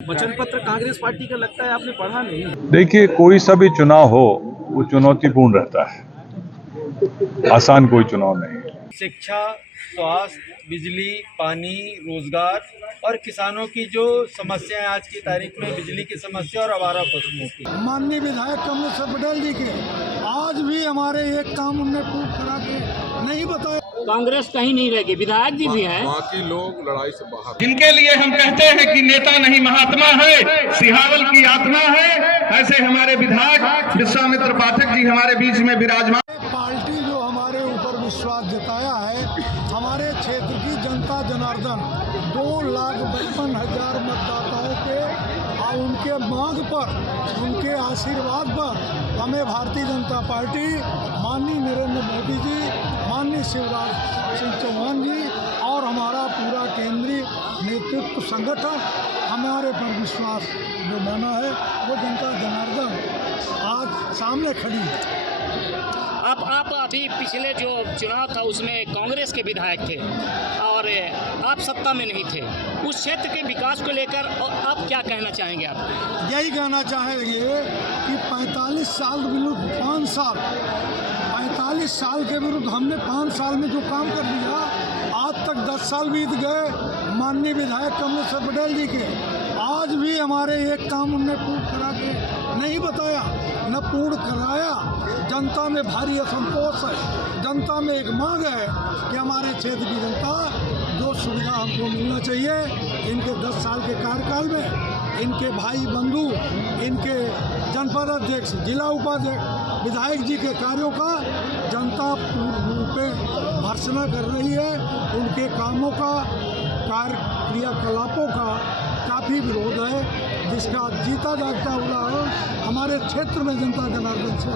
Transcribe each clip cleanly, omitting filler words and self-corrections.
वचन पत्र कांग्रेस पार्टी का लगता है आपने पढ़ा नहीं। देखिए, कोई सा भी चुनाव हो वो चुनौतीपूर्ण रहता है, आसान कोई चुनाव नहीं। शिक्षा, स्वास्थ्य, बिजली, पानी, रोजगार और किसानों की जो समस्या है आज की तारीख में, बिजली की समस्या और आवारा पशुओं की। माननीय विधायक कमलेश्वर पटेल जी के आज भी हमारे एक काम उनने प्रूव करा के नहीं बताया। कांग्रेस कहीं नहीं रहेगी, विधायक जी भी हैं, बाकी लोग लड़ाई से बाहर। जिनके लिए हम कहते हैं कि नेता नहीं महात्मा है, सिहावल की आत्मा है, ऐसे हमारे विधायक विश्वामित्र पाठक जी हमारे बीच में विराजमान। पार्टी जो हमारे ऊपर विश्वास जताया है, हमारे क्षेत्र की जनता जनार्दन 2,52,000 मतदाताओं के और उनके मांग पर, उनके आशीर्वाद पर हमें भारतीय जनता पार्टी, माननीय नरेंद्र मोदी जी, माननीय शिवराज सिंह चौहान जी और हमारा पूरा केंद्रीय नेतृत्व संगठन हमारे पर विश्वास जो बना है, वो जनता जनार्दन आज सामने खड़ी है। आप अभी पिछले जो चुनाव था उसमें कांग्रेस के विधायक थे और आप सत्ता में नहीं थे, उस क्षेत्र के विकास को लेकर आप क्या कहना चाहेंगे? आप यही कहना चाहेंगे कि 45 साल विरुद्ध 5 साल, 45 साल के विरुद्ध हमने 5 साल में जो काम कर दिया, आज तक 10 साल बीत गए माननीय विधायक कमलेश्वर पटेल जी के, आज भी हमारे एक काम उनने पूर्ण करा के नहीं बताया, न पूर्ण कराया। जनता में भारी असंतोष है, जनता में एक मांग है कि हमारे क्षेत्र की जनता जो सुविधा हमको मिलना चाहिए, इनके 10 साल के कार्यकाल में इनके भाई बंधु, इनके जनपद अध्यक्ष, जिला उपाध्यक्ष, विधायक जी के कार्यों का जनता पूर्ण रूप में भर्त्सना कर रही है। उनके कामों का, कार्य क्रियाकलापों का काफ़ी विरोध है, जिसका जीता जागता उदाहरण हमारे क्षेत्र में जनता जनार्दन से।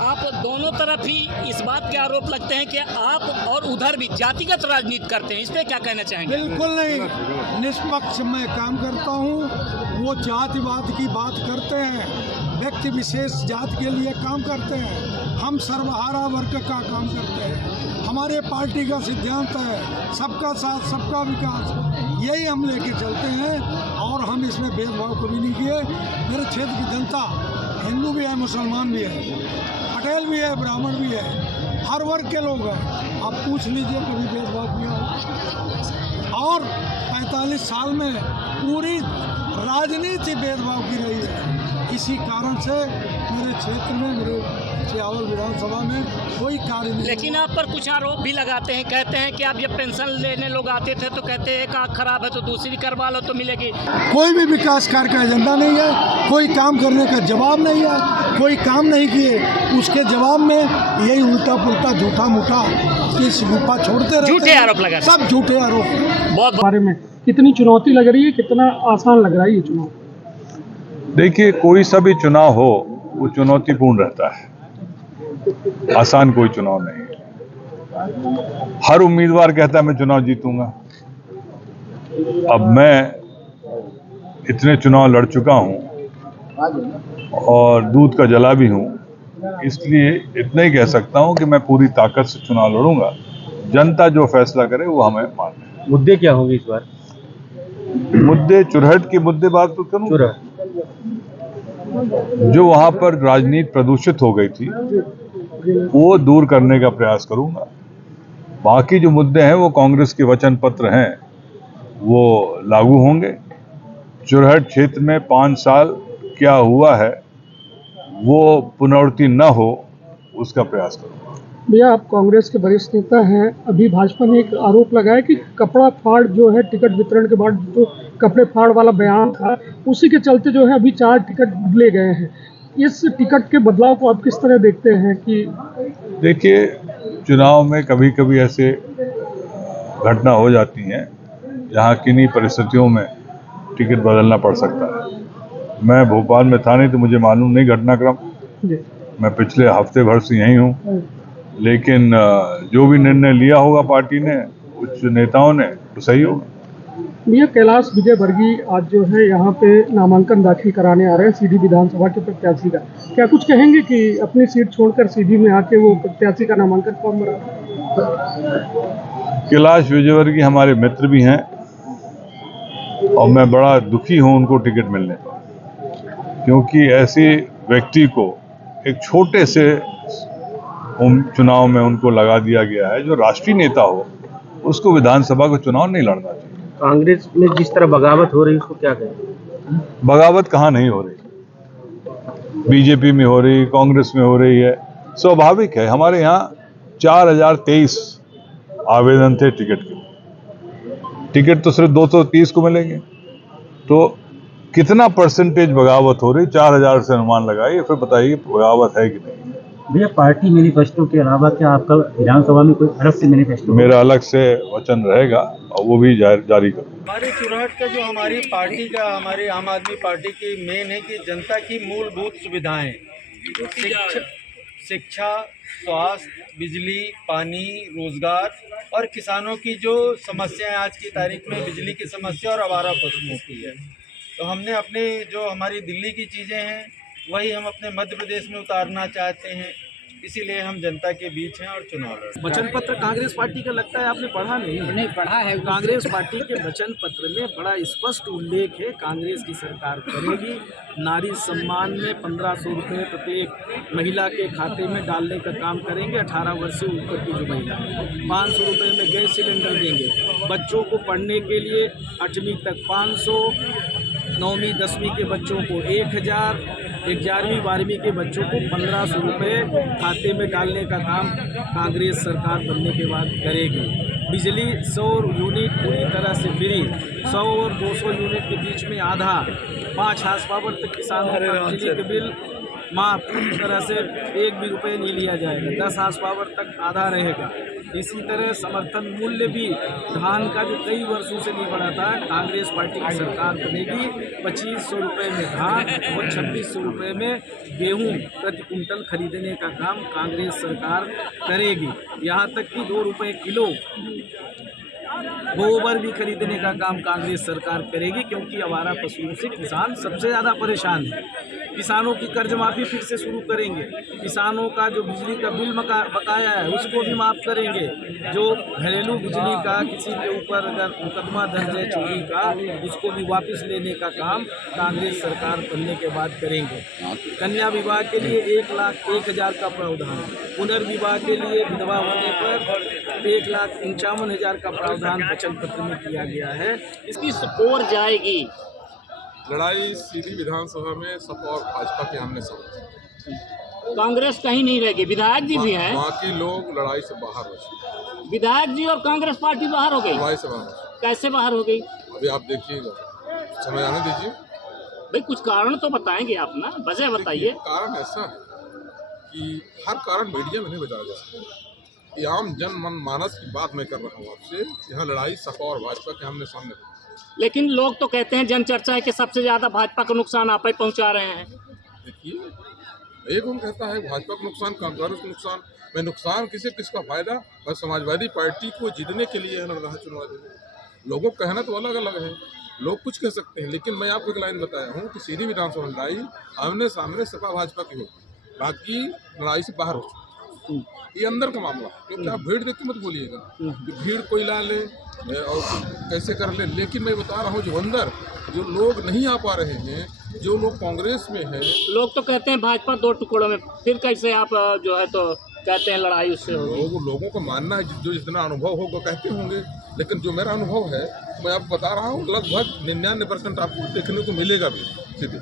आप दोनों तरफ ही इस बात के आरोप लगते हैं कि आप और उधर भी जातिगत राजनीति करते हैं, इस पर क्या कहना चाहेंगे? बिल्कुल नहीं, निष्पक्ष मैं काम करता हूँ। वो जातिवाद की बात करते हैं, व्यक्ति विशेष जात के लिए काम करते हैं, हम सर्वहारा वर्ग का काम करते हैं। हमारे पार्टी का सिद्धांत है सबका साथ सबका विकास, यही हम लेके चलते हैं और हम इसमें भेदभाव कभी नहीं किए। मेरे क्षेत्र की जनता हिंदू भी है, मुसलमान भी है, पटेल भी है, ब्राह्मण भी है, हर वर्ग के लोग हैं। आप पूछ लीजिए कभी भेदभाव किया हो। और 45 साल में पूरी राजनीति भेदभाव की रही है। इसी कारण से मेरे क्षेत्र में, मेरे सियावल विधानसभा में कोई कार्य नहीं। लेकिन आप पर कुछ आरोप भी लगाते हैं, कहते हैं कि आप जब पेंशन लेने लोग आते थे तो कहते हैं एक आँख खराब है तो दूसरी करवा लो तो मिलेगी। कोई भी विकास कार्य का एजेंडा नहीं है, कोई काम करने का जवाब नहीं है, कोई काम नहीं किए उसके जवाब में यही उल्टा पुल्टा झूठा मूठा किस गुफा छोड़ते रहते, झूठे आरोप लगा, सब झूठे आरोप। बहुत बारे में कितनी चुनौती लग रही है, कितना आसान लग रहा है ये चुनाव? देखिए, कोई सा भी चुनाव हो वो चुनौतीपूर्ण रहता है, आसान कोई चुनाव नहीं। हर उम्मीदवार कहता है मैं चुनाव जीतूंगा। अब मैं इतने चुनाव लड़ चुका हूं और दूध का जला भी हूं, इसलिए इतना ही कह सकता हूं कि मैं पूरी ताकत से चुनाव लड़ूंगा। जनता जो फैसला करे वो हमें माने। मुद्दे क्या होंगे इस बार? मुद्दे चुरहट के मुद्दे बात तो करूं। जो वहां पर राजनीति प्रदूषित हो गई थी वो दूर करने का प्रयास करूंगा। बाकी जो मुद्दे हैं वो कांग्रेस के वचन पत्र हैं, वो लागू होंगे। चुरहट क्षेत्र में 5 साल क्या हुआ है वो पुनरावृत्ति न हो, उसका प्रयास करूंगा। भैया, आप कांग्रेस के वरिष्ठ नेता हैं, अभी भाजपा ने एक आरोप लगाया कि कपड़ा फाड़ जो है टिकट वितरण के बाद जो कपड़े फाड़ वाला बयान था, उसी के चलते जो है अभी 4 टिकट बदले गए हैं। इस टिकट के बदलाव को आप किस तरह देखते हैं? कि देखिए, चुनाव में कभी कभी ऐसे घटना हो जाती हैं जहां किन्हीं परिस्थितियों में टिकट बदलना पड़ सकता है। मैं भोपाल में था नहीं तो मुझे मालूम नहीं घटनाक्रम, मैं पिछले हफ्ते भर से यहीं हूँ, लेकिन जो भी निर्णय लिया होगा पार्टी ने, उच्च नेताओं ने, तो सही होगा। भैया, कैलाश विजयवर्गीय आज जो है यहाँ पे नामांकन दाखिल कराने आ रहे हैं सीधी विधानसभा के प्रत्याशी का, क्या कुछ कहेंगे कि अपनी सीट छोड़कर सीधी में आके वो प्रत्याशी का नामांकन फॉर्म भरा? कैलाश विजयवर्गीय हमारे मित्र भी हैं और मैं बड़ा दुखी हूं उनको टिकट मिलने पर, क्योंकि ऐसे व्यक्ति को एक छोटे से चुनाव में उनको लगा दिया गया है। जो राष्ट्रीय नेता हो उसको विधानसभा का चुनाव नहीं लड़ना चाहिए। कांग्रेस में जिस तरह बगावत हो रही है उसको क्या कहें? बगावत कहाँ नहीं हो रही, बीजेपी में हो रही, कांग्रेस में हो रही है, स्वाभाविक है। हमारे यहाँ 4023 आवेदन थे टिकट के, टिकट तो सिर्फ 230 को मिलेंगे, तो कितना परसेंटेज बगावत हो रही? 4000 से अनुमान लगाइए, फिर बताइए बगावत है कि नहीं। भैया, पार्टी मैनिफेस्टो के अलावा क्या आपका विधानसभा में कोई अलग से मैनिफेस्टो? मेरा अलग से वचन रहेगा और वो भी जारी करूँ। हमारी चुनाहट का जो हमारी पार्टी का, हमारी आम आदमी पार्टी की मेन है कि जनता की मूलभूत सुविधाएं, शिक्षा, स्वास्थ्य, बिजली, पानी, रोजगार और किसानों की जो समस्याएं आज की तारीख में बिजली की समस्या और आवारा पशुओं की है, तो हमने अपने जो हमारी दिल्ली की चीज़ें हैं वही हम अपने मध्य प्रदेश में उतारना चाहते हैं, इसीलिए हम जनता के बीच हैं और चुनाव लड़ रहे हैं। वचन पत्र कांग्रेस पार्टी का लगता है आपने पढ़ा नहीं पढ़ा है। कांग्रेस पार्टी के वचन पत्र में बड़ा स्पष्ट उल्लेख है, कांग्रेस की सरकार करेगी नारी सम्मान में 1500 रुपये प्रत्येक महिला के खाते में डालने का काम करेंगे। 18 वर्ष से ऊपर की जो महिला है 500 रुपये में गैस सिलेंडर देंगे। बच्चों को पढ़ने के लिए 8वीं तक 500, 9वीं 10वीं के बच्चों को 1000, 11वीं 12वीं के बच्चों को 1500 रुपये खाते में डालने का काम कांग्रेस सरकार बनने के बाद करेगी। बिजली 100 यूनिट पूरी तरह से फ्री, 100 और 200 यूनिट के बीच में आधा, 5 हार्स पावर तक किसानों का बिजली के बिल माफ पूरी तरह से 1 भी रुपये नहीं लिया जाएगा, 10 हार्स पावर तक आधा रहेगा। इसी तरह समर्थन मूल्य भी धान का जो कई वर्षों से नहीं बढ़ा था, कांग्रेस पार्टी की सरकार बनेगी 2500 रुपये में धान और 2600 रुपये में गेहूं प्रति कुंटल खरीदने का काम कांग्रेस सरकार करेगी। यहाँ तक कि 2 रुपये किलो गोबर भी खरीदने का काम कांग्रेस सरकार करेगी, क्योंकि आवारा पशुओं से किसान सबसे ज़्यादा परेशान है। किसानों की कर्ज माफ़ी फिर से शुरू करेंगे, किसानों का जो बिजली का बिल बकाया है उसको भी माफ़ करेंगे, जो घरेलू बिजली का किसी के ऊपर अगर मुकदमा दर्ज है चोरी का उसको भी वापस लेने का काम कांग्रेस सरकार बनने के बाद करेंगे। कन्या विवाह के लिए 1,01,000 का प्रावधान, पुनर्विवाह के लिए विधवा होने पर 1,51,000 का प्रावधान वचन पत्र में किया गया है। इसकी ओर जाएगी लड़ाई सीधी विधानसभा में सपा और भाजपा के आमने सामने, कांग्रेस कहीं नहीं रहेगी। विधायक जी भी हैं, बाकी लोग लड़ाई से बाहर हो चुके। विधायक जी और कांग्रेस पार्टी बाहर हो गई। लड़ाई से बाहर हो चुके। कैसे बाहर हो गई? अभी आप देखिएगा, समय आने दीजिए। भाई कुछ कारण तो बताएंगे आप ना, वजह बताइए। कारण ऐसा है कि हर कारण मीडिया में नहीं बताया जा सकता। ये आम जन मन मानस की बात मैं कर रहा हूँ आपसे। यहाँ लड़ाई सपा और भाजपा के आमने सामने। लेकिन लोग तो कहते हैं, जन चर्चा है कि सबसे ज्यादा भाजपा को नुकसान आप ही पहुंचा रहे हैं। देखिए, एक उन कहता है भाजपा को नुकसान, कांग्रेस को नुकसान। मैं नुकसान किसका फायदा? मैं समाजवादी पार्टी को जीतने के लिए लड़ रहा चुनाव। लोगों का कहना तो अलग अलग है, लोग कुछ कह सकते हैं, लेकिन मैं आपको एक लाइन बताया हूँ कि सीधी विधानसभा लड़ाई आमने सामने सपा भाजपा की होगी, बाकी लड़ाई से बाहर हो चुकी। ये अंदर का मामला, क्योंकि आप भीड़ देख के मत बोलिएगा कि भीड़ कोई ला ले और कैसे कर ले। लेकिन मैं बता रहा हूँ जो अंदर जो लोग नहीं आ पा रहे हैं, जो लोग कांग्रेस में हैं, लोग तो कहते हैं भाजपा 2 टुकड़ों में, फिर कैसे आप जो है तो कहते हैं लड़ाई उससे होगी। लोगों का मानना है जो जितना अनुभव होगा कहते होंगे, लेकिन जो मेरा अनुभव है मैं आपको बता रहा हूँ लगभग 99% आपको देखने को मिलेगा भी सीधे।